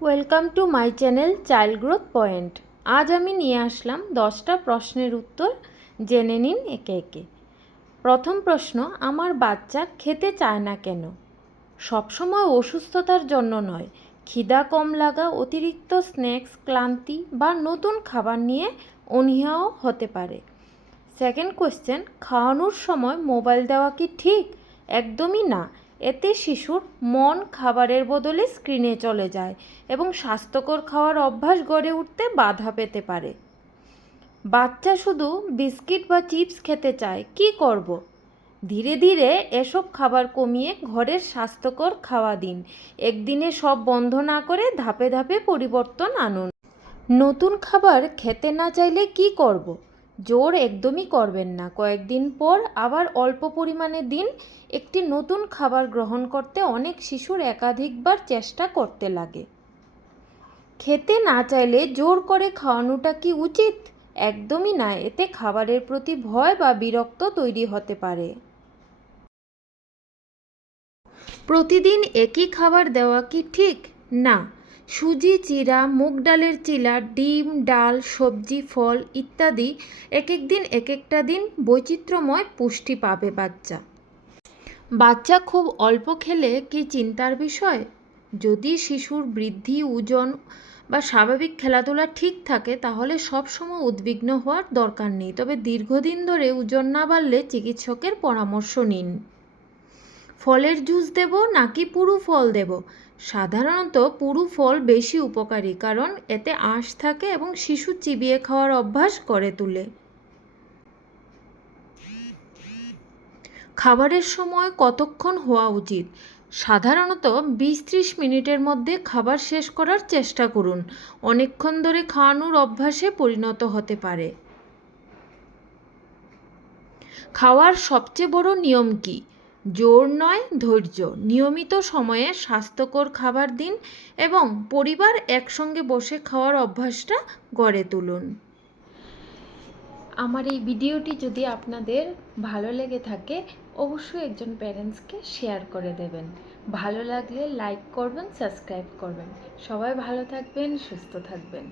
Welcome to my channel child growth point. আজ আমি নিয়ে আসলাম 10টা প্রশ্নের উত্তর, জেনে নিন একে একে। প্রথম প্রশ্ন, আমার বাচ্চা খেতে চায় না কেন? সবসময় অসুস্থতার জন্য নয়, খিদা কম লাগা, অতিরিক্ত স্ন্যাক্স, ক্লান্তি বা নতুন খাবার নিয়ে অনীহাও হতে পারে। সেকেন্ড কোয়েশ্চেন, খাওয়ানোর সময় মোবাইল দেওয়া কি ঠিক? একদমই না। এতে শিশুর মন খাবারের বদলে স্ক্রিনে চলে যায় এবং স্বাস্থ্যকর খাওয়ার অভ্যাস গড়ে উঠতে বাধা পেতে পারে। বাচ্চা শুধু বিস্কিট বা চিপস খেতে চায়, কি করব? ধীরে ধীরে এসব খাবার কমিয়ে ঘরের স্বাস্থ্যকর খাওয়া দিন। একদিনে সব বন্ধ না করে ধাপে ধাপে পরিবর্তন আনুন। নতুন খাবার খেতে না চাইলে কি করব? জোর একদমই করবেন না। কয়েকদিন পর আবার অল্প পরিমাণে দিন। একটি নতুন খাবার গ্রহণ করতে অনেক শিশুর একাধিকবার চেষ্টা করতে লাগে। খেতে না চাইলে জোর করে খাওয়ানোটা কি উচিত? একদমই না। এতে খাবারের প্রতি ভয় বা বিরক্ত তৈরি হতে পারে। প্রতিদিন একই খাবার দেওয়া কি ঠিক? না। সুজি, চিড়া, মুগ ডালের চিলা, ডিম, ডাল, সবজি, ফল ইত্যাদি এক এক দিন এক একটা দিন বৈচিত্র্যময় পুষ্টি পাবে বাচ্চা। বাচ্চা খুব অল্প খেলে কি চিন্তার বিষয়? যদি শিশুর বৃদ্ধি, ওজন বা স্বাভাবিক খেলাধুলা ঠিক থাকে তাহলে সবসময় উদ্বিগ্ন হওয়ার দরকার নেই। তবে দীর্ঘদিন ধরে ওজন না বাড়লে চিকিৎসকের পরামর্শ নিন। ফলের জুস দেব নাকি পুরো ফল দেব? সাধারণত পুরো ফল বেশি উপকারী, কারণ এতে আঁশ থাকে এবং শিশু চিবিয়ে খাওয়ার অভ্যাস গড়ে তোলে। খাবারের সময় কতক্ষণ হওয়া উচিত? সাধারণত 20-30 মিনিটের মধ্যে খাবার শেষ করার চেষ্টা করুন। অনেকক্ষণ ধরে খাওয়ানোর অভ্যাসে পরিণত হতে পারে। খাওয়ার সবচেয়ে বড় নিয়ম কি? জোর নয়, ধৈর্য। নিয়মিত সময়ে স্বাস্থ্যকর খাবার দিন এবং পরিবার একসঙ্গে বসে খাওয়ার অভ্যাসটা গড়ে তুলুন। আমার এই ভিডিওটি যদি আপনাদের ভালো লেগে থাকে অবশ্যই একজন প্যারেন্টসকে শেয়ার করে দেবেন। ভালো লাগলে লাইক করবেন, সাবস্ক্রাইব করবেন। সবাই ভালো থাকবেন, সুস্থ থাকবেন।